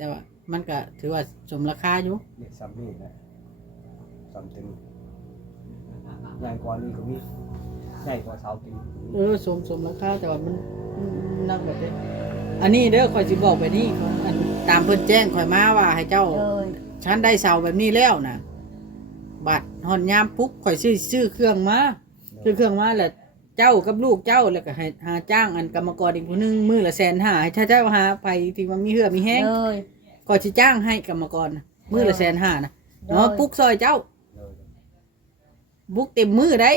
แต่ว่ามันก็ถือว่าสมราคาอยู่เนี่ยซ้ำนี่แหละซ้ำถึงใหญ่กว่านี้ก็มีใหญ่กว่าเสาตีสมราคาแต่ว่ามันนักแบบนี้อันนี้เด้อข่อยสิบอกไปนี่อันตามเพิ่นแจ้งข่อยมาว่าให้เจ้าฉันได้เสาแบบนี้แล้วน่ะบัดฮอดยามปุ๊บข่อยซื้อเครื่องมาแล้วเจ้ากับลูกเจ้าแล้วก็ให้หาจ้างอันกรรมกรอีกผู้นึงมื้อละ150,000ให้เจ้าหาไปที่ว่ามีเหือมีแห้งก็สิจ้างให้กรรมกรมื้อละ150,000นะเนาะปุ๊กซอยเจ้าบุกเต็มมือได้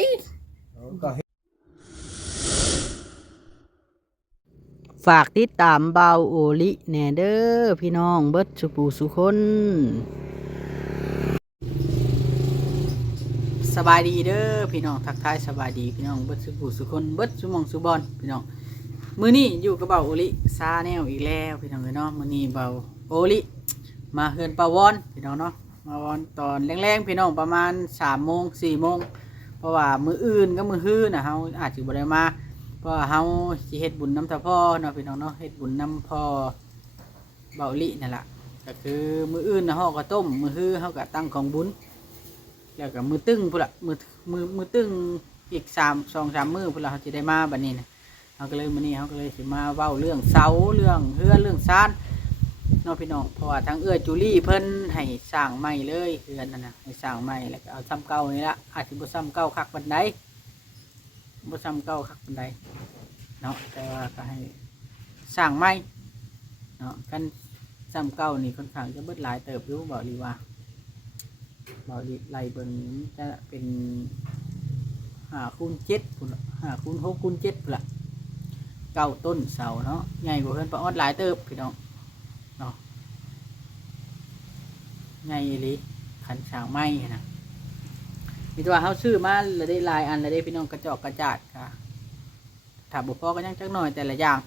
ฝากติดตามเบาโอลิแหน่เด้อพี่น้องเบิดสุปูสุคนสบายดีเด้อพี่น้องทักทายสบายดีพี่น้องเบิดสุปูสุคนเบิดสุมองสุบอลพี่น้องมื้อนี้อยู่กับเบาโอลิซาแนวอีกแล้วพี่น้องเนาะมื้อนี้เบาโอลิมาเฮือนปาวอนพี่น้องเนาะมาวอนตอนแรงๆพี่น้องประมาณ3 โมง 4 โมงเพราะว่ามื้ออื่นกับมื้อฮื้อน่ะเฮาอาจสิบ่ได้มาเพราะเฮาสิเฮ็ดบุญน้ำตาพ่อเนาะพี่น้องเนาะเฮ็ดบุญน้ำพ่อเบาลินั่นแหละก็คือมื้ออื่นนะเฮาก็ต้มมื้อฮื้อเฮาก็ตั้งของบุญแล้วก็มื้อตึ้งพุ่นล่ะมื้อตึ้งอีก2-3 มื้อพุ่นล่ะเฮาสิได้มาบัดนี้นะเฮาก็เลยมื้อนี้เฮาก็เลยสิมาเว้าเรื่องเสาเรื่องเฮือนเรื่องศาลเนาะพี่น้องเพราะว่าทางจูลี่เพิ่นให้สร้างใหม่เลยเฮือนนั่นน่ะให้สร้างใหม่แล้วก็เอาซ้ำเก่านี่ละอาจสิบ่ซ้ำเก่าคักปานใดบ่ซ้ำเก่าคักปานใดเนาะแต่ว่าก็ให้สร้างใหม่เนาะกันซ้ำเก่านี่ค่อนข้างจะเบิดหลายเติบอยู่บ่ลีว่าบ่ลีไล่เบิ่งจะเป็น5x7พุ่น5x6x7 พุ่นล่ะ9 ต้นเสาเนาะใหญ่กว่าเพิ่นปะออดหลายเติบพี่น้องเนาะใหญ่อีหลีคันสร้างใหม่นะมีตัวเฮาซื้อมาแล้วได้หลายอันแล้วได้พี่น้องกระจอกกระจาดค่ะถ้าบ่พอก็ยังจักหน่อยแต่ละอย่าง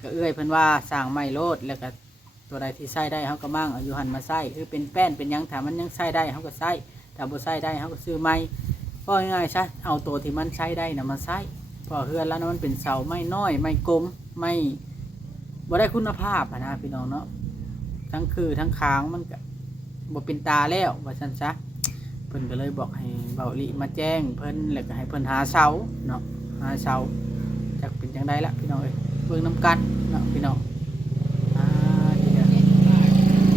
ก็เอื้อยเพิ่นว่าสร้างไม้โลดแล้วก็ตัวใดที่ใช้ได้เฮาก็มั่งเอาอยู่หั่นมาใช้คือเป็นแป้นเป็นหยังถ้ามันยังใช้ได้เฮาก็ใช้ถ้าบ่ใช้ได้เฮาก็ซื้อใหม่ก็ง่ายๆซะเอาตัวที่มันใช้ได้น่ะมาใช้เพราะเฮือนแล้วมันเป็นเสาไม้น้อยไม้กลมไม้บ่ได้คุณภาพนะพี่น้องเนาะทั้งคือทั้งค้างมันก็บ่เป็นตาแล้วว่าซั่นซะเพิ่นก็เลยบอกให้เบาลิมาแจ้งเพิ่นแล้วก็ให้เพิ่นหาเสาเนาะหาเสาจักเป็นจังได๋ล่ะพี่น้องเอ้ยเบิ่งนำกันเนาะพี่น้อง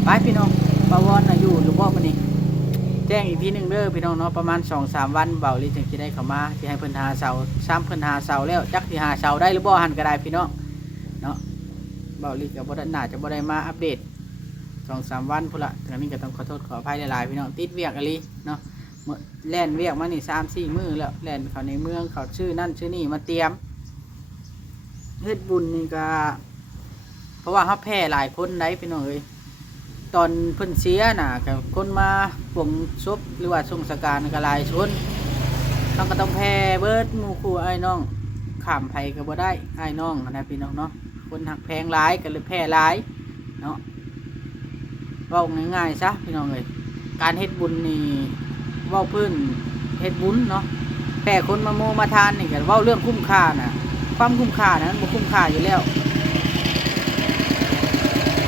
ไปพี่น้องปาวอนอยู่หรือบ่มื้อนี้แจ้งอีกทีนึงเด้อพี่น้องเนาะประมาณ 2-3 วันเบาลิจึงสิได้เข้ามาสิให้เพิ่นหาเสาซ้ำเพิ่นหาเสาแล้วจักสิหาเสาได้หรือบ่หั่นก็ได้พี่น้องเนาะเบาลิก็บ่ได้น่าจะบ่ได้มาอัปเดต 2-3 วันพุ่นละตอนนี้ก็ต้องขอโทษขออภัยหลายๆพี่น้องติดเวียกอะไรเนาะแล่นเวียกมานี่3-4 มื้อแล้วแล่นเขาในเมืองเขาชื่อนั่นชื่อนี่มาเตรียมเฮ็ดบุญนี่ก็เพราะว่าเขาแพ้หลายคนได้พี่น้องเอ้ยตอนเพิ่นเสียน่ะกับคนมาปงศพหรือว่าส่งสการก็หลายชนเราก็ต้องแพ้เบิดหมู่คู่ไอ้น้องข้ามไผก็บ่ได้ไอ้น้องนะพี่น้องเนาะคนหักแพงหลายก็เลยแพ้หลายเนาะเว้าง่ายๆซะพี่น้องเอ้ยการเฮ็ดบุญนี่เว้าพื้นเฮ็ดบุญเนาะแพ้คนมาโมมาทานนี่ก็เว้าเรื่องคุ้มค่าน่ะความคุ้มค่านะมันบ่คุ้มค่าอยู่แล้ว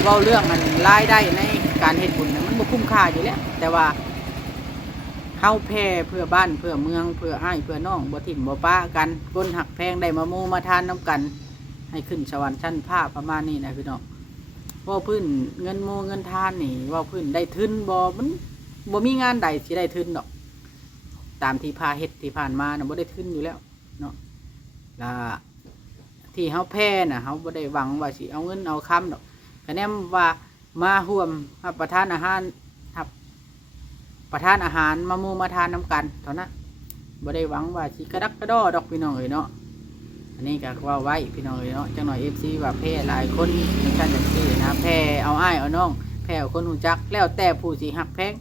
เว้าเรื่องมันรายได้ในการเฮ็ดบุญมันบ่คุ้มค่าอยู่แล้วแต่ว่าเฮาแพ้เพื่อบ้านเพื่อเมืองเพื่ออ้ายเพื่อน้องบ่ถิ่มบ่ป้ากันคนหักแพงได้มาโมมาทานนํกันให้ขึ้นสวรรค์ชั้นฟ้าประมาณนี้นะพี่น้องว่าพื้นเงินโมเงินทานนี่ว่าพื้นได้ทุนบ่มันบ่มีงานใดที่ได้ทุนดอกตามที่พาเฮ็ดที่ผ่านมาน่ะบ่ได้ทุนอยู่แล้วเนาะแล้วที่เฮาแพ้น่ะเฮาบ่ได้หวังว่าสิเอาเงินเอาคำดอกคะแนนว่ามาร่วมรับประทานอาหารรับประทานอาหารมาโมมาทานนํกันเท่านั้นบ่ได้หวังว่าสิกระดักกระดอดอกพี่น้องเอ้ยเนาะอันนี้ก็ว่าไว้พี่น้องเอ้ยเนาะจังหน่อย FC ว่าแพ้หลายคนจังซั่นจังซี่นะแพ้เอาอ้ายเอาน้องแพ้เอาคนรู้จักแล้วแต่ผู้สิฮักแพง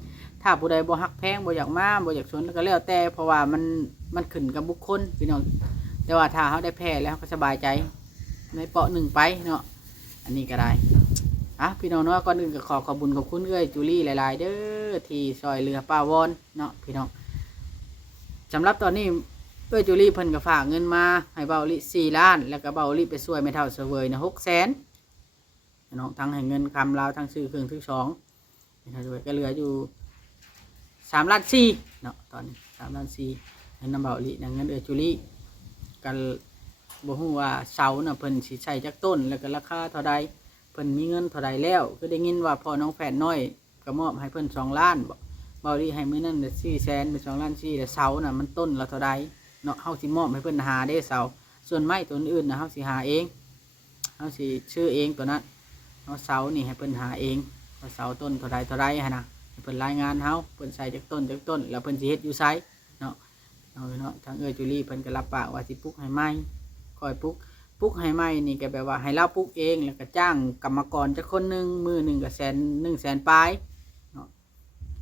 ถ้าผู้ใดบ่ฮักแพงบ่อยากมาบ่อยากสนก็แล้วแต่เพราะว่ามันขึ้นกับบุคคลพี่น้องแต่ว่าถ้าเฮาได้แพ้แล้วก็สบายใจในเปาะหนึ่งไปเนาะอันนี้ก็ได้พี่น้องเนาะก่อนอื่นก็ขอบบุญขอบคุณจูลี่หลายๆเด้อที่ซอยเรือป้าวอนเนาะพี่น้องสำหรับตอนนี้จูลี่เพิ่นก็ฝากเงินมาให้เบาลิ4 ล้านแล้วก็เบาลิไปช่วยแม่เฒ่าเสวยนะ600,000 เนาะทั้งให้เงินคำลาวทั้งซื้อเครื่องซื้อของนะครับด้วยก็เหลืออยู่3 ล้าน 4เนาะตอนนี้3 ล้าน 4เงินน้ำเบาลินะเงินจุลีกันบ่ฮู้ว่าเสาน่ะเพิ่นสิใช้จักต้นแล้วก็ราคาเท่าใดเพิ่นมีเงินเท่าใดแล้วก็ได้ยินว่าพ่อน้องแฝดน้อยก็มอบให้เพิ่น2 ล้านบ่เบาลิให้มื้อนั้นน่ะ400,000เป็น2 ล้าน 4แต่เสาน่ะมันต้นละเท่าใดเนาะเฮาสิมอบให้เพิ่นหาเด้เสาส่วนไม้ตัวอื่นน่ะเฮาสิหาเองเฮาสิซื้อเองตัวนั้นเอาเสานี่ให้เพิ่นหาเองว่าเสาต้นเท่าใดหั่นน่ะให้เพิ่นรายงานเฮาเพิ่นใส่จักต้นแล้วเพิ่นสิเฮ็ดอยู่ไสเนาะเอาเนาะทางจุลีเพิ่นก็รับปากว่าสิปลูกให้ใหม่คอยปลูกให้ใหม่นี่ก็แบบว่าให้เราปลูกเองแล้วก็จ้างกรรมกรจักคนนึงมื้อนึงก็100,000ปลายเนาะ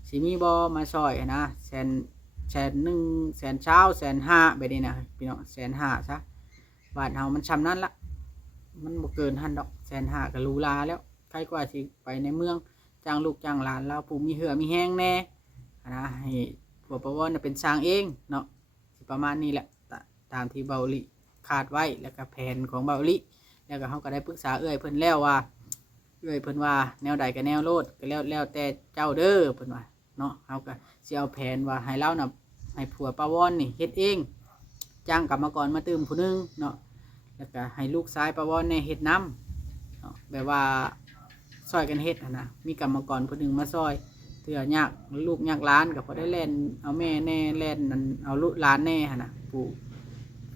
สิมีบ่มาช่วยนะ100,000 150,000 แบบนี้นะพี่น้อง150,000ซะบาทเฮามันชำนั้นละมันบ่เกินหันดอก150,000ก็หรูหราแล้วใครกว่าสิไปในเมืองจ้างลูกจ้างหลานเราผู้มีเหือมีแห้งแน่นะให้พวกประวรเป็นสร้างเองเนาะสิประมาณนี้แหละตามที่เบาลิคาดไว้แล้วก็แผนของเบาลิแล้วก็เฮาก็ได้ปรึกษาเพิ่นแล้วว่าเพิ่นว่าแนวใดก็แนวโลดก็แล้วแต่เจ้าเด้อเพิ่นว่าเนาะเฮาก็สิเอาแผนว่าให้เราน่ะให้ผัวประวรนี่เฮ็ดเองจ้างกรรมกรมาตื่มผู้นึงเนาะแล้วก็ให้ลูกชายประวรเนี่ยเฮ็ดน้ำเนาะแบบว่าซอยกันเฮ็ดนะมีกรรมกรผู้นึงมาซอยเถื่อยากลูกยากล้านก็พอได้เล่นเอาแม่แน่เล่นนั่นเอาลูกล้านแน่หั่นน่ะปู่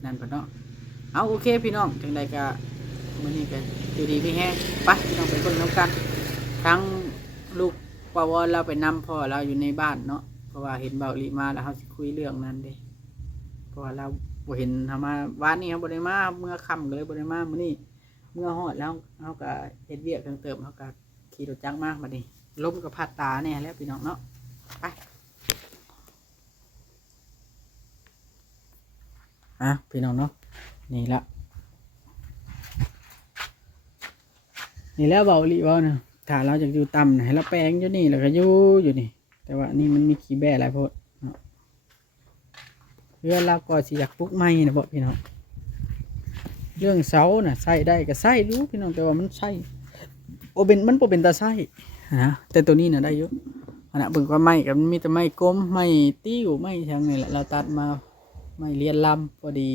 นั่นเพิ่นเนาะเอาโอเคพี่น้องจังใดก็มื้อนี้ก็อยู่ดีมีแฮงไปพี่น้องไปเบิ่งนำกันทั้งลูกปาวรเราไปนำพ่อเราอยู่ในบ้านเนาะเพราะว่าเห็นเบาลิมาแล้วเฮาสิคุยเรื่องนั้นเด้เพราะว่าเราบ่เห็นเฮามาวันนี้เฮาบ่ได้มาเมื่อค่ำก็เลยบ่ได้มามื้อนี้เมื่อฮอดแล้วเฮาก็เฮ็ดเวียกเติมเฮาก็ขี่รถจักรมาบัดนี้ลมก็พัดตาแน่แล้วพี่น้องเนาะไปพี่น้องเนาะนี่ละนี่แล้วเบาลิเว้านะถ้าเราจะอยู่ต่ำให้เราแปลงอยู่นี่แล้วก็อยู่นี่แต่ว่านี่มันมีขี้แบ่หลายโพดเนาะเรื่องเราก็สิอยากปลูกไม้นะบ่พี่น้องเรื่องเสาน่ะใส่ได้ก็ใส่รู้พี่น้องแต่ว่ามันใส่มันบ่เป็นตาใส่นะแต่ตัวนี้น่ะได้อยู่อันน่ะเบิ่งว่าไม้ก็มีแต่ไม้กลมไม้ติ้วไม้ทางนี่แหละเราตัดมาไม้เรียนลำพอดี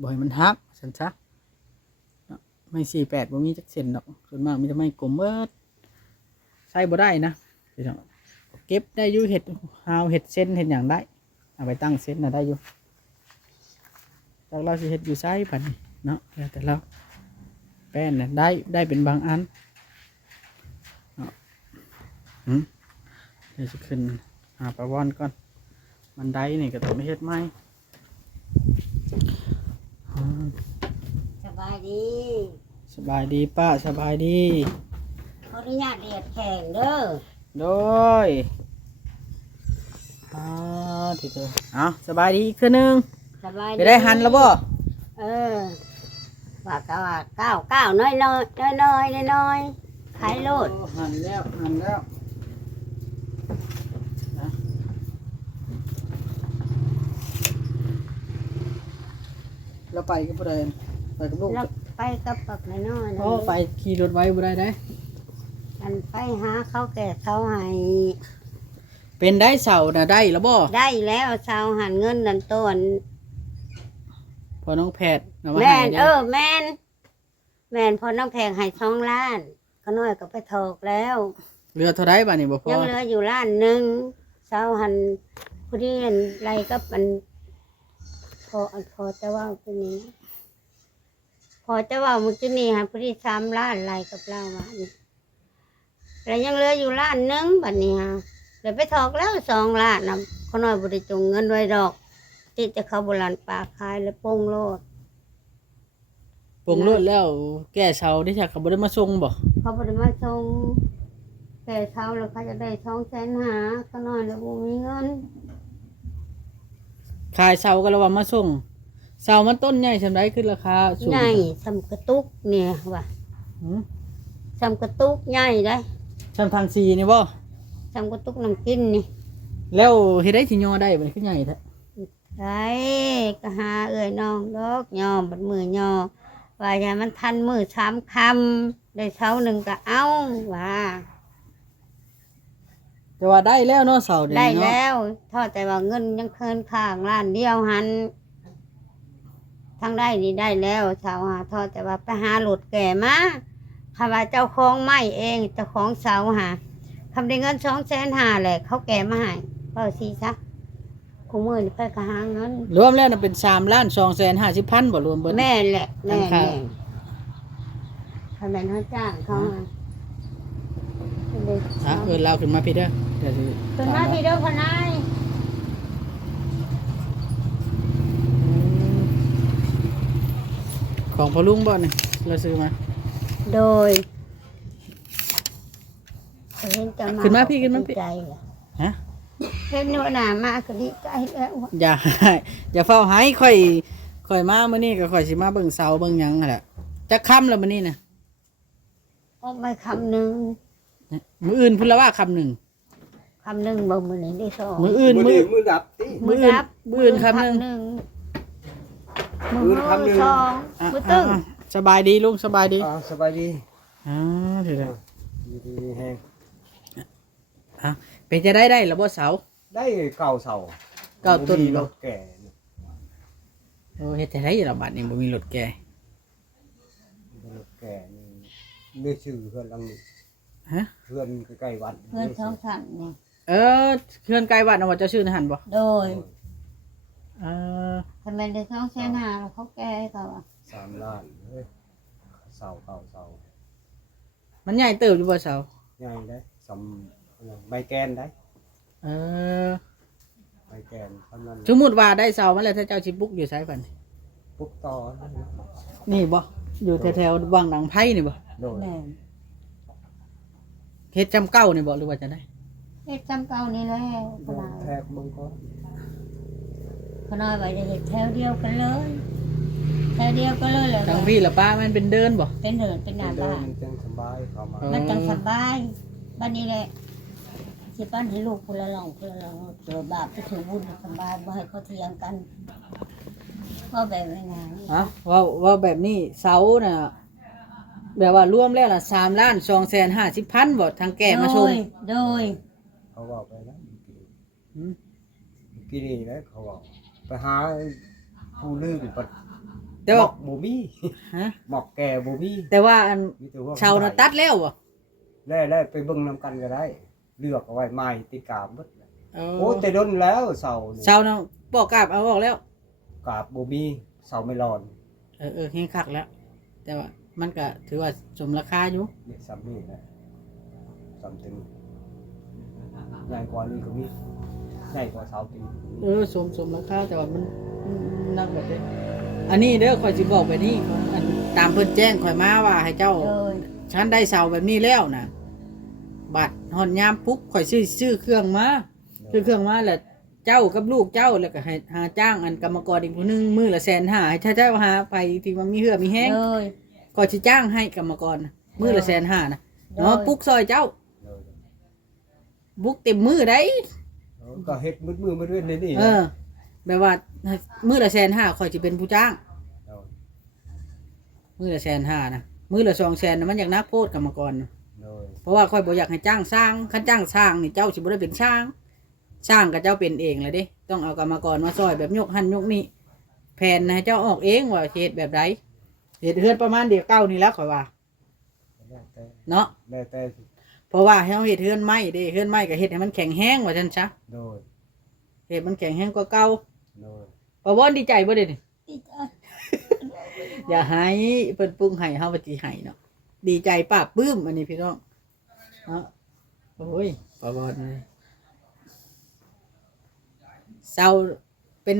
บ่ให้มันหักซั่นซะไม่48บ่มีจักเส้นดอกส่วนมากมีแต่ไม้กลมเบิดใช้บ่ได้นะพี่น้องเก็บได้อยู่เห็ดหาวเห็ดเส้นเห็ดหยังได้เอาไปตั้งเส้นน่ะได้อยู่แต่เราสิเห็ดอยู่ไสบัดนี้เนาะแล้วแต่เราแป้นน่ะได้เป็นบางอันเนาะเดี๋ยวจะขึ้นหาปลาวอนก่อนบันไดนี่ก็ต้องเฮ็ดใหม่สบายดี สบายดีป้าสบายดี ขออนุญาตเรียดแข่งเด้อ โดยทีเดียวเอาสบายดีอีกคืนนึง สบายดี จะได้หันแล้วบ่ เออว่าก็ว่าก้าวน้อยขายโลด หันแล้วนะเราไปกับผู้ใดไปกับลูก แล้วไปกับปักน้อยๆ อ๋อไปขี่รถไว้ผู้ใดได้ มันไปหาเขาแก่เขาให้ เป็นได้เสาน่ะได้แล้วบ่ ได้แล้วชาวหันเงินดันต้น พอน้องแพทย์เอามา แม่ ให้ น เนี่ย แม่นพอน้องแพงให้2 ล้านก็น้อยก็ไปถกแล้ว เหลือเท่าไรบ้านี่บ่พอ ยังเหลืออยู่ล้านหนึ่งชาวหันผู้ที่เห็นไรก็มันพอจะว่าเป็นนี้พอจะว่ามึงจะนี่หันผู้ที่3 ล้านไรกับเรามาแล้วยังเหลืออยู่ล้านหนึ่งบัดนี้ฮะเดี๋ยวไปถอกแล้ว2 ล้านนะเขาน้อยบริจงเงินไว้ดอกที่จะเข้าโบราณปลาคายแล้วโป้งโลด ปรุงรสแล้วแก้เสาได้จากเขาบ่ได้มาส่งบ่ เขาบริมาส่งแก่เขาแล้วเขาจะได้200,000เขาน้อยแล้วบ่มีเงิน ขายเสาก็ระว่ามาส่งเสามันต้นใหญ่สำไรขึ้นราคาสูง ใหญ่สำกระตุกเนี่ยว่ะ หืม สำกระตุกใหญ่ได้ ชำทางซีนี่บ่ สำกระตุกน้ำกินนี่ แล้วเฮ็ดได้สิย่อได้บ่ขึ้นใหญ่แท้ ไอ้ก็หาเอ่ยน้องดอกยอมบัดมือยอ ว่าอย่ามันทันมือ3 คำได้เช้าหนึ่งก็เอาว่า แต่ว่าได้แล้วเนาะเสาร์นี้ ได้ เนาะ แล้วทอดแต่ว่าเงินยังเคินข้างล้านเดียวหันทั้งได้นี่ได้แล้วสาวหาทอดแต่ว่าไปหาหลุดแก่มาคำว่าเจ้าของไม่เองเจ้าของเสาหาคำได้เงิน250,000แหละเขาแก่มาให้เป้าซีซะคู่มือนี่เพื่อก็หาเงิน รวมแล้วน่ะเป็น3,250,000บ่รวมเบิด แม่แหละแม่ ค่ะ แม่ทำเป็นเขาจ้างเขามาเป็นเด็ก อ่ะเราขึ้นมาพี่เด้อเดี๋ยวสิ เป็นมาพี่เด้อพนาย ของพ่อลุงบ่นี่เราซื้อมา โดยเห็นจะมา ขึ้นมาพี่ขึ้นมาพี่ ดีใจเหรอ ฮะ เห็นหนูหนามาก็ดีใจแล้ว อย่า อย่าเฝ้าหายค่อยมามื้อนี้ก็ค่อยสิมาเบิ่งเสาเบิ่งหยังนั่นแหละจักค่ำแล้วมื้อนี้น่ะ ออกมาคำหนึ่ง มื้ออื่นพุ่นละว่าคำหนึ่ง คำหนึ่งบ่มือนี้ได้สอง มื้ออื่นมื้อ มือดับติ มื้ออื่นมื้ออื่นคำหนึ่ง มือคำหนึ่งสอง อ่ะ มือตึ้ง อ่ะสบายดีลุงสบายดี สบายดี เดี๋ยว ดีแฮง ๆเป็นจะได้แล้วบ่เสา ได้เก่าเสา เก่าต้น มีร บ่ ถแก่ โอ้เฮ็ดจังได๋ล่ะบัดนี้บ่มีรถแก่ รถแก่นี่เรียกชื่อเพื่อนหลังนี้ ฮะ เพื่อนใกล้ๆวัด เพื่อนสองสันเนี่ย เพื่อนไกลวัดน่ะว่าเจ้าชื่อหันบ่ โดย เออ ทำไมได้สองแสนห้าแล้วเขาแก้เขาอะ 3 ล้านเฮ้ยเสาเก่าเสา มันใหญ่เติบอยู่บ่เสา ใหญ่ได้สำไม้แกนได้ เออ ไม้แกนทำนั้น สมมุติว่าได้เสามาแล้วถ้าเจ้าสิปลุกอยู่ไสบัดนี้ ปุ๊บต่อ นี่บ่อยู่แถวๆวังหนังไผ่นี่บ่ โดย แม่ เฮ็ดจำเก้านี่บ่หรือว่าจะได้ เฮ็ดจำเก่านี่แล้วขนาด แทกมึงก็ ขนาดไว้ได้เฮ็ดแถวเดียวกันเลยแถวเดียวกันเลยเลย ทางพี่ละป้ามันเป็นเดินบ่ เป็นเดินเป็นหน้า เดิ บ้าน น มันจังสบายเข้ามา มันจังสบายบ้านนี้แหละสิปั้นให้ลูกคนละหลองคนละหลองเจอบาปไปถือบุญสบายบ่ให้เขาเถียงกันว่าแบบไม่งาน ว่าแบบนี้เสาน่ะแบบว่ารวมแล้วล่ะ3,250,000บ่ทางแก่มาชม โดย เขาบอกไปแล้ว อืม กินนี่นะเขาบอกไปหาผู้ลืมปัด แต่ หม ว่า อกบูมี่ ฮะ หมอกแก่บูมี่ แต่ว่าอัน มีแต่ว่า เสาน่ะตัดแล้วบ่ แล้วไปเบิ่งนำกันก็ได้ เลือกเอาไว้ไม้ติดกาบหมด เอ โอ้แต่ดนแล้วเสานี่ เสาน่ะบอกกราบเอาออกแล้ว กาบบูมี่เสาไม่รอน เฮงคักแล้ว แต่ว่ามันก็ถือว่าสมราคาอยู่ นี่ซ้ำนี่แหละซ้ำถึงใหญ่กว่านี้ก็มีใหญ่กว่าเสาตีน สมราคาแต่ว่ามันนักแบบนี้อันนี้เด้อข่อยสิบอกแบบนี้อันตามเพิ่นแจ้งข่อยมาว่าให้เจ้า โดย ฉันได้เสาแบบนี้แล้วนะบัดหอนยามปุ๊บข่อยซื้อเครื่องมาซื้อเครื่องมาแล้วเจ้ากับลูกเจ้าแล้วก็ให้หาจ้างอันกรรมกรอีกผู้หนึงมื้อละ150,000ให้ถ้าเจ้าหาไปที่มันมีเหือมีแห้ง โดย ข่อยสิจ้างให้กรรมกรนะมื้อละ150,000นะเนาะปุ๊กซอยเจ้า เลย บุกเต็มมือได้ ก็เฮ็ดมืดเว้นในนี่ แบบว่ามื้อละ150,000ข่อยสิเป็นผู้จ้าง เอา มื้อละ150,000นะมื้อละ200,000นะมันอยากนักโพดกรรมกรนะ เลย เพราะว่าข่อยบ่อยากให้จ้างสร้างคันจ้างสร้างนี่เจ้าสิบ่ได้เป็นช่างสร้างกับเจ้าเป็นเองแหละเด้ต้องเอากรรมกรมาซอยแบบยกหันยกนี่แผนให้เจ้าออกเองว่าเฮ็ดแบบใดเฮ็ดเฮือนประมาณเดียวเก้านี่แหล้วข่อยว่า แล้วแต่ เนาะ แล้วแต่ เพราะว่าเฮาเฮ็ดเฮือนไม้เด้เฮือนไม้ก็เฮ็ดให้มันแข็งแรงว่าซั่นซะ โดย เฮ็ดมันแข็งแรงกว่าเก่า โดย ปะวอนดีใจบ่เด้นี่ ดีใจ อย่าให้เพิ่นปรุงให้เฮาบ่สิให้เนาะดีใจป้าบปลื้มอันนี้พี่น้องเนาะโอ้ยปะวอนเลยเศร้าเป็น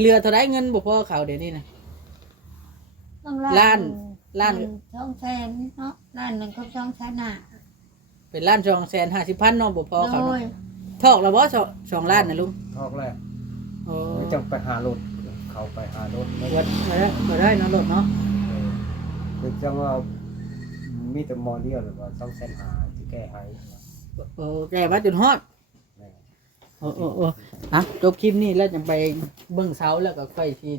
เรือเท่าไรเงินบ่พอเขาเดี๋ยวนี้นะ ต้อง ล้าน 200,000เนาะล้านหนึ่งก็200,000น่ะ เป็นล้าน250,000เนาะบ่พอเขา โด เนาะ ย ทอกแล้วบ่สองล้านนะลุง ทอกแล้ว โอ้ ไม่จังไปหารถเขาไปหารถแล้ว บ่ได้เนาะรถเนาะ คือจังว่ามีแต่มอเดียวหรือว่าต้องเส้นหาที่แก้ให้ โอ้แกมาจนฮอด แม่ โอ้อ่ะจบคลิปนี้แล้วจังไปเบิ่งเสาแล้วก็ค่อยสิ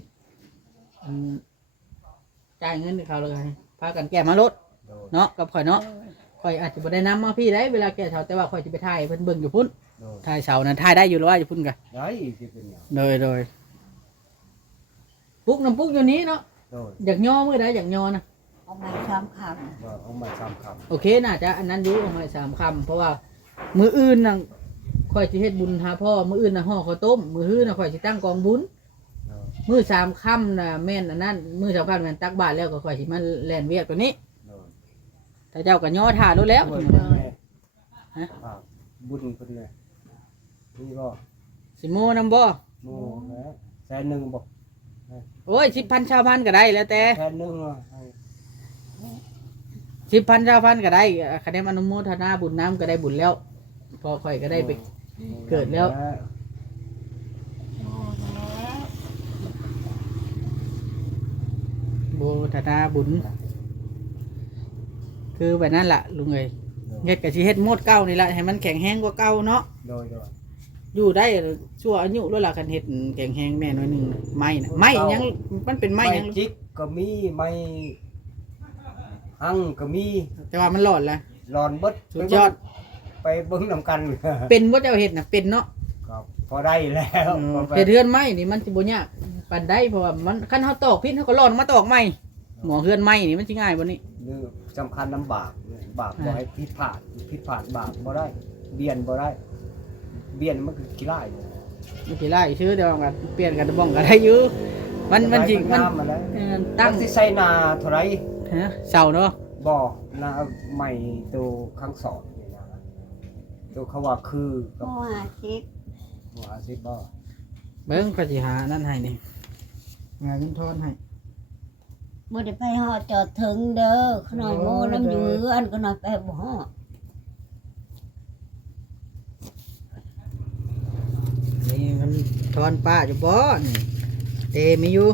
จ่ายเงินให้เขาเลยพากันแก้มารถ โดย เนาะกับข่อยเนาะข่อยอาจจะบ่ได้นำมาพี่ได้เวลาแก้เสาแต่ว่าข่อยจะไปถ่ายเพิ่นเบิ่งอยู่พุ่น โดย ถ่ายเสานะถ่ายได้อยู่หรือว่าอยู่พุ่นกะ ได้สิเป็นหยัง โดยปุ๊กน้ำปุ๊กอยู่นี้เนาะ โดย อยากย่อมือได้อยากย่อนะ เอามาซ้ำค ว่าเอามาซ้ำค โอเคน่าจะอันนั้นอยู่เอามา3 คำเพราะว่ามื้ออื่นน่ะข่อยสิเฮ็ดบุญหาพ่อมื้ออื่นน่ะห่อข้าวต้มมื้อฮื้อน่ะข่อยสิตั้งกองบุญ ำโดย มื้อ3 ค่ำน่ะแม่นอันนั้นมื้อ3 ค่ำแม่นตักบาตรแล้วก็ข่อยสิมาแล่นเวียกตัวนี้ โดย ถ้าเจ้าก็ย่อท่าดูแล้ว ช่วยเพิ่นแม่ ฮะ ฝากบุญเพิ่นเลยนี่บ่ สิโมนำบ่ โม่แล้ว100,000บ่ โอ้ย10,000 20,000ก็ได้แล้วแต่ 100,000ว่ะให้ 10,000 20,000ก็ได้คะแนนอนุโมทนาบุญน้ำก็ได้บุญแล้วพอข่อยก็ได้ไป เกิดแล้ว ำโอ้แล้ว บูทนาบุญ คือแบบนั้นล่ะลุงเอ้ยเฮ็ดก็สิเฮ็ดหมดเก่านี่ล่ะให้มันแข็งแรงกว่าเก่าเนาะ โดย อยู่ได้ชั่วอายุแล้วล่ะคันเฮ็ดแข็งแรงแน่หน่อยหนึงไม้น่ะไม้ยังมันเป็นไม้ ไม้ ยัง จิกก็มีไม้หั่งก็มี แต่ว่ามันรอดแล้ว หลอนเบิด สุดยอด ไปเบิ่งนํกัน เป็นบ่เจ้าเฮ็ดน่ะเป็นเนาะ ก็พอได้แล้วพอไป เฮ็ดเฮือนไม้นี่มันสิบ่ยากปานใดเพราะว่ามันคันเฮาตอกพิษเฮาก็รอดมาตอกไม้หมอเฮือนไม้นี่มันสิง่ายบ่นี่ เรื่องสำคัญลำบากบาปบ่ให้ผิดพลาดบาปบ่ได้ เบียนบ่ได้ เบียนมันคือขี้ร้ายอยู่ มันสิไล่ชื่อเดี๋ยวกันเปลี่ยนกันบ้องก็ได้อยู่มันจริงมัน น้ำมาแล้ว ตั้ ตั้ ง งสิใส่นาเท่าไหร่ ฮะเสาเนาะ บ่นาใหม่ตัวข้างสองนี่นะตัวเขาว่าคือกับ โอ้อาชิต หัวสิบ่ เบิ้งก็สิหานั่นให้นี่งานเงินทอนให้ บ่ได้ไปฮอดจอดถึงเด้อขน่อยโง่น้ำอยู่เรือนก็น่อยไปบ่ฮอด นี่มันทอนป้าอยู่บ่นี่เตมีอยู่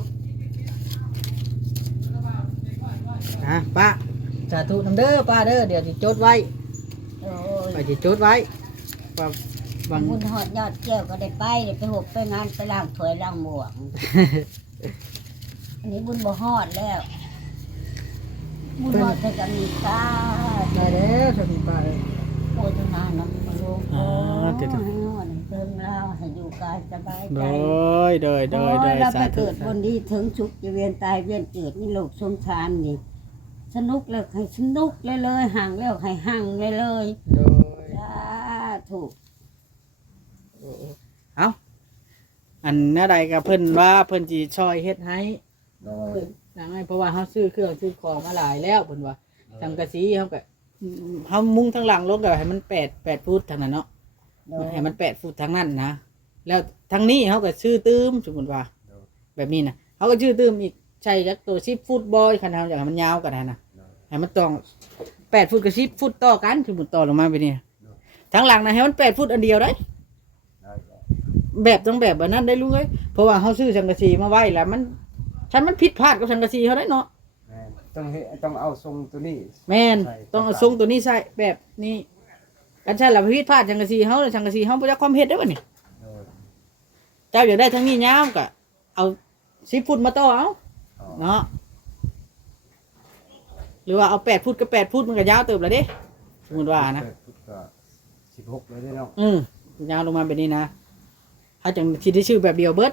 ป้าสาธุนำเด้อป้าเด้อเดี๋ยวสิจดไว้ โอ้ย ไปสิจดไว้ว่าบาง บุญฮอดยอดแก้วก็ได้ไปหกไปงานไปล้างถ้วยล้างหมวกอันนี้บุญบ่ฮอดแล้วบุญฮอดแต่ก็มีค่า ได้แล้วสาธุป้าเด้อ โอ้ยทนาเนาะโอ้โห อ๋อเดี๋ยว ให้ฮอดเติมเราให้อยู่กายสบาย โด ใจ ยโดย เราไป สาธุ เกิดบนดีถึงสุขจะเวียนตายเวียนเกิดนี่โลกสงสารนี่สนุกแล้วให้สนุกเลยห่างแล้วให้ห่างเลย โดย สาธุ เอาอันแนวใดกับเพิ่นว่าเพิ่นสิช่วยเฮ็ดให้ โดย ดังนั้นเพราะว่าเฮาซื้อเครื่องซื้อของมาหลายแล้วเพิ่นว่าสังกะสีเฮาก็เฮามุงทั้งหลังลงก็ให้มัน8ฟุตทางนั้นเนาะให้มัน8ฟุตทางนั้นนะแล้วทางนี้เฮาก็ซื้อตื้มสมมุติว่า แบบนี้นะเฮาก็ซื้อตื้มอีกใช้จักตัว10ฟุตบ่คันเฮาอยากให้มันยาวก็ได้นะให้มันต้อง8ฟุตกับ10ฟุตต่อกันสมมุติต่อลงมาไปนี่ทางหลังนะให้มัน8ฟุตอันเดียวได้ แบบต้องแบบแบบนั้นได้ลุงเอ้ยเพราะว่าเขาซื้อสังกะสีมาไว้แล้วมันฉันมันผิดพลาดกับสังกะสีเขาได้เนาะ แม่นต้องเอาทรงตัวนี้ แม่น ใช่ ต้องเอาทรงตัวนี้ใส่แบบนี้กันใช่แล้วผิดพลาดสังกะสีเขาเลยสังกะสีเขาบ่จักความเฮ็ดได้บ่นี่ โดย เจ้าอยากได้ทั้งนี้ยาวก็เอา10ฟุตมาต่อเอา อ๋อ เนาะหรือว่าเอา8ฟุตกับ8ฟุตมันก็ยาวเติบแล้วเด้สมมุติว่านะ เปิดพุทธก็16เลยเด้อเนาะ ยาวลงมาแบบนี้นะเขาจังสิได้ชื่อแบบเดียวเบิด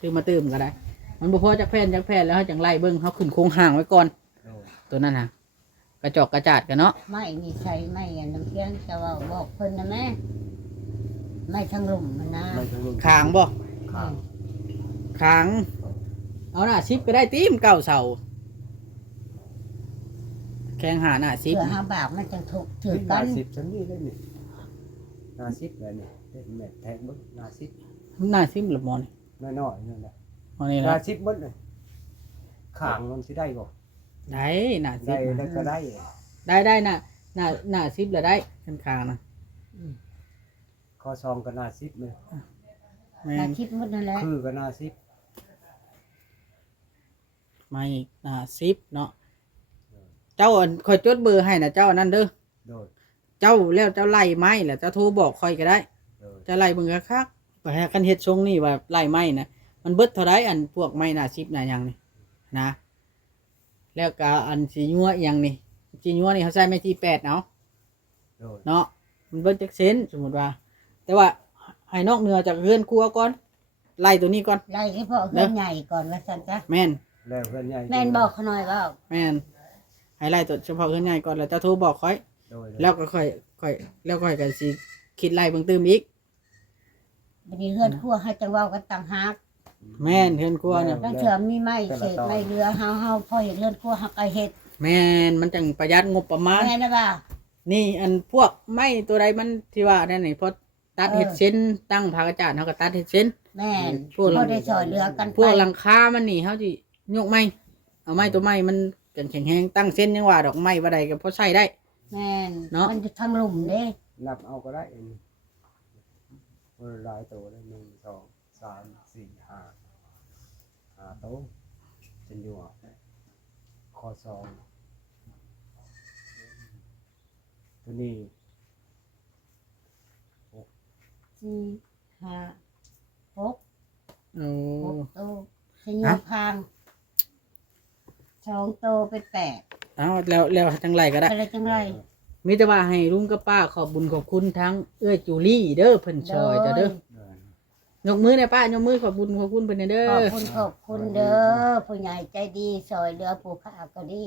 ถือมาเติมก็ได้ มันบ่พอจักแผ่นแล้วเขาจังไล่เบิ่งเขาขึ้นโครงห่างไว้ก่อน โดย ตัวนั้นฮะกระจอกกระจาดกันเนาะ ไม่มีใส่ไม่อันน้ำเพียงแต่ว่าบอกเพิ่นนะแม่ไม่ทั้งหลุมมันนะ ไม่ถึงลง ขางบ่ ข้าง ขางเอาหน้าซิปก็ได้ตีมเก้าเสาแข้งหาหน้าซิป เพื่อหาบาปมันจังถูกถือ ห กั น้าน 10ชั้นนี้เลยนี่หน้า10เลยนี่เฮ็ดแม่แทงเบิดหน้า10 หน้าซิปหรือมอน น้อยๆนั่นแหละ มอนนี่ ห นะ น้า10เบิดเลยข้างมันสิได้บ่ ได้หน้าซิ ได้ ป แล้วก็ได้ ได้หน้าซิปแล้วได้ข้างคางนะ ข้อซองก็หน้า10เลย แม่ นาง คิดหมดนั่นแหละ คือก็หน้า10 ไม่หน้าซิปเนาะเจ้าอันคอยจดเบอร์ให้นะเจ้าอันนั่นเด้อ โดย เจ้าแล้วเจ้าไล่ไม้แล้วเจ้าโทรบอกคอยก็ได้ โดย จะไล่เบิ่งคักๆไปให้กันเฮ็ดทรงนี่ว่าไล่ไม้นะมันเบิดเท่าไรอันพวกไม้หน้าซิปหน้าหยังนี่นะ แล้วก็อันสียัวอีหยังนี่สียัวนี่เขาใช้ไม้ที่8เนาะ โดย เนาะมันเบิ่งจักเซนสมมุติว่า แต่ว่าให้นอกเหนือจากเฮือนครัวก่อนไล่ตัวนี้ก่อน ไล่ให้พ่อเพื่อนใหญ่ก่อนว่าซั่นจ้ะ แม่น แล้วเพื่อนใหญ่ แม่นบอกเขาหน่อยว่า แม่นให้ไล่ตัวเฉพาะเฮือนใหญ่ก่อนแล้วเจ้าโทรบอกค่อย โดย แล้วก็ค่อยแล้วค่อยกันสิคิดไล่เบิ่งตื้มอีก บัดนี้เฮือนครัวให้จังเว้ากันต่างหาก แม่นเฮือนครัวเนี่ย ตั้งเถื่อมีไม้เศษไม้เรือเฮาพอเห็นเฮือนครัวเฮาก็เฮ็ด แม่นมันจังประหยัดงบประมาณ แม่นนะบ่า นี่อันพวกไม้ตัวใดมันที่ว่านั่นนี่พอตัดเห็ดเส้นตั้งผากระจาดเขาก็ตัดเห็ดเส้น แม่น พวก พอได้ช่วยเหลือกัน พวกหลังคามันนี่เขาสิยกไม้เอาไม้ตัวไม้มันแข็งแรงตั้งเส้นยังว่าดอกไม้ว่าใดก็พอใช้ได้ แม่น เนาะ มันจะทางหลุมเด้ นับเอาก็ได้หลายตัวเลย1 2 3 4 5ตัวฉันอยู่ข้อ2ตัวนี้ 4 5 6 โอ้ 6โตสิยกพาง2โตเป็น8 เอาแล้วจังไรก็ได้ อะไรจังไร มีแต่ว่าให้ลุงกับป้าขอบบุญขอบคุณทั้งเอื้อจูลี่เด้อเพิ่นช่วยจ้ะเด้อยกมือเนี่ยป้ายกมือขอบบุญขอบคุณเพิ่นเด้ ข อ อบคุณเด้อผู้ใหญ่ใจดีช่วยเหลือผู้ข้าก็ดี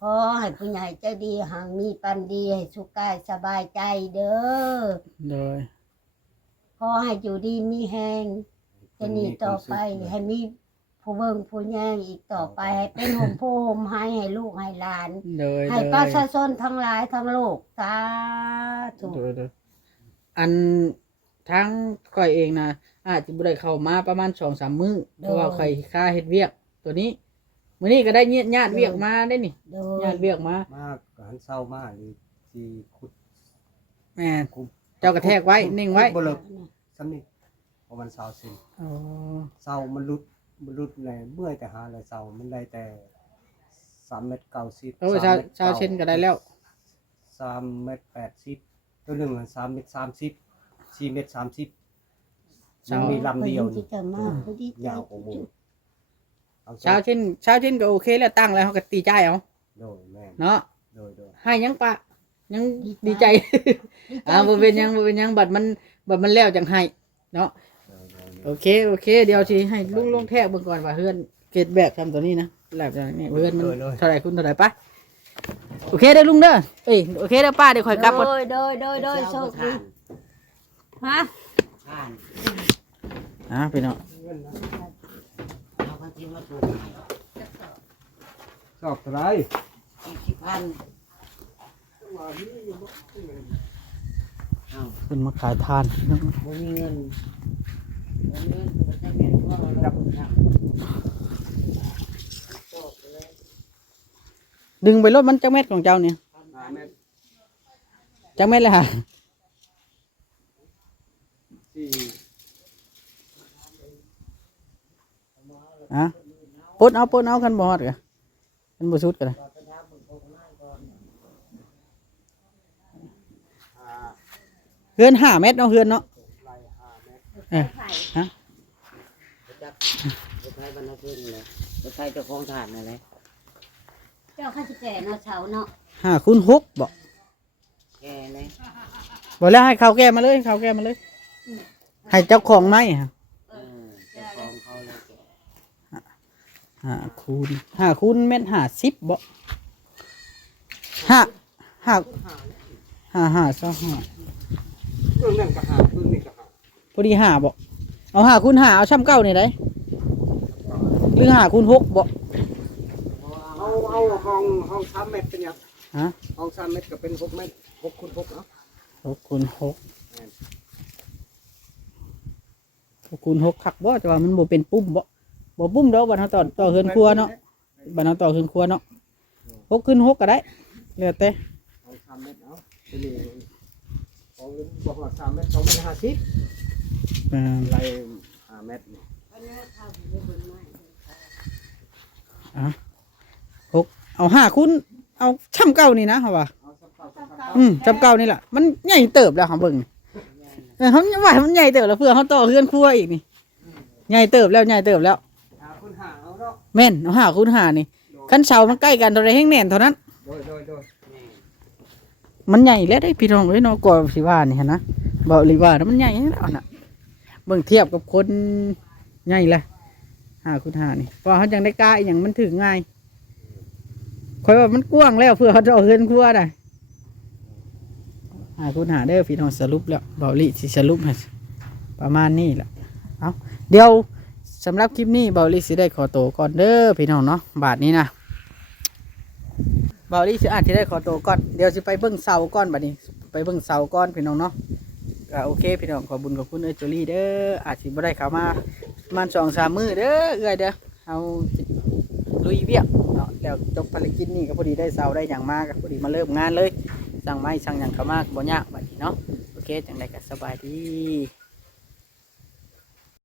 ขอให้ผู้ใหญ่ใจดีหังมีปันดีให้สุขกายสบายใจเด้อ โดย ขอให้อยู่ดีมีแหงจะหนีต่อไปให้มีผู้เบิ่งผู้แย่งอีกต่อไปให้เป็นห่มโพห่มให้ลูกให้หลาน โดย ให้ประชาชนทั้งหลายทั้งโลกสาธุ โดยอันทั้งข่อยเองนะอาจจะบ่ได้เข้ามาประมาณ 2-3 มื้อเพราะว่าข่อยค่าเฮ็ดเวียกตัวนี้มื้อนี้ก็ได้ญาติเวียกมาได้นี่ โด ญาย ติเวียกมาม ากหันเศร้ามากหรือที่ขุด แม่น คุม เจ้ากระแทกไว้นิ่งไว้ บ่เลิกซ้ำนี่เพราะมันเศร้าสิ อ๋อ เศร้ามันรุดแหละเมื่อยแต่หาอะไรเศร้ามันได้แต่3 เมตร 90 โอ้ชาวเช่นก็ได้แล้ว 3 เมตร 80ตัวหนึ่ง3 เมตร 30 4 เมตร 30มันมีลำเดียว ที่ นี่ จะมาผู้ดีใจ ยาวกว่าหมู่เอา ชาวเช่นก็โอเคแล้วตั้งแล้วเขาก็ตีใจเอา โดยแม่น เนาะ โดย ให้ยังปะยังดีใจ บ่เป็นหยังบัดมันแล้วจังให้เนาะโอเคเดี๋ยวสิให้ลุงแทกเบิ่งก่อนว่าเฮือนเกตแบบทำตัวนี้นะแบบนี้เฮือนมันเท่าไหร่คุณเท่าไหร่ปะโอเคเด้อลุงเด้อเอ้ยโอเคเด้อป้าเดี๋ยวค่อยกลับก่อน โดยโชคดีฮะ พี่น้อง ชอบอะไร เป็นมาขายทาน บ่มีเงินดับ ดึงไปรถมันจักเม็ดของเจ้าเนี่ย 5 เมตร จักเม็ดเลยค่ะ 4 ปนเอากันบ่ฮอดกะกันบ่สุดกันเลยเฮือน5 เม็ดเนาะเฮือนเนาะ ไล่5 เมตร ฮะ จักรถไฟบรรทุกเลยรถไฟเจ้าของฐานนั่นแหละ เจ้าข้าจะแก่เนาะเสาเนาะ 5 คูณ 6บ่ แกเลย บ่แล้วให้เขาแก้มาเลยให้เจ้าของไม้ฮะ เจ้าของเขาเลยแก 5 คูณเม็ด50บ่5 ซะ5 เครื่องนั่นก็หาเครื่องนี่ก็หา พอดี5บ่เอา5คูณ5เอาช่ำเก้านี่ได้หรือ5คูณ6บ่ เอาห้อง3 เมตรเป็นหยัง ฮะ ห้อง3 เมตรก็เป็น6 เมตร6 คูณ 6เนาะ 6คูณ6 6คูณ6คักบ่แต่ว่ามันบ่เป็นปุ่มบ่ปุ่มดอกบัดเฮาต่อเฮือนครัวเนาะบัดเฮาต่อเฮือนครัวเนาะ6คูณ6ก็ได้แล้วแต่ ห้อง3 เมตรเอาตัวนี้ของบ่ฮอด3 เมตร2 เมตร 50ไล่5 เมตรนี่ เอา5คูณเอาช่ำเก้านี่นะเฮาว่า เอาสักเก้า ช่ำเก้านี่ล่ะมันใหญ่เติบแล้วเฮาเบิ่งเฮาว่ามันใหญ่เติบแล้วเพื่อเฮาต่อเฮือนครัวอีกนี่ใหญ่เติบแล้ว หาคูณหาเอาเนาะ แม่นเอา5คูณ5นี่ โดย คันเสามันใกล้กันเท่าไรแห้งแน่นเท่านั้น โดย มันใหญ่แล้วได้พี่น้องเอ้ยเนาะกว่าสิว่านี่หั่นนะบ่หรือว่ามันใหญ่แล้วน่ะเบิ่งเทียบกับคนใหญ่ละ5x5นี่เพราะเขาจังได้กล้าอีหยังมันถึงง่ายข่อยว่ามันกว้างแล้วเพื่อเขาจะเอาเฮือนครัวได้5x5เด้อพี่น้องสรุปแล้วเบาลิสิสรุปให้ประมาณนี้แหละเอาเดี๋ยวสำหรับคลิปนี้เบาลิสิได้ขอตัวก่อนเด้อพี่น้องเนาะบาทนี้นะเบาลิสิอาจจะได้ขอตัวก่อนเดี๋ยวสิไปเบิ่งเสาก่อนบัดนี้ไปเบิ่งเสาก่อนพี่น้องเนาะก็โอเคพี่น้องขอบุญขอบคุณเอ้ยจูลี่เด้ออาจสิบ่ได้เข้ามาประมาณ2-3 มื้อเด้อเอ้ยเด้อเอาลุยเวียกเนาะแล้วจบภารกิจนี้ก็พอดีได้เสาได้หยังมาก็พอดีมาเริ่มงานเลยสั่งไม้สั่งหยังเข้ามาก็บ่ยากบัดนี้เนาะโอเคจังได๋ก็สบายดี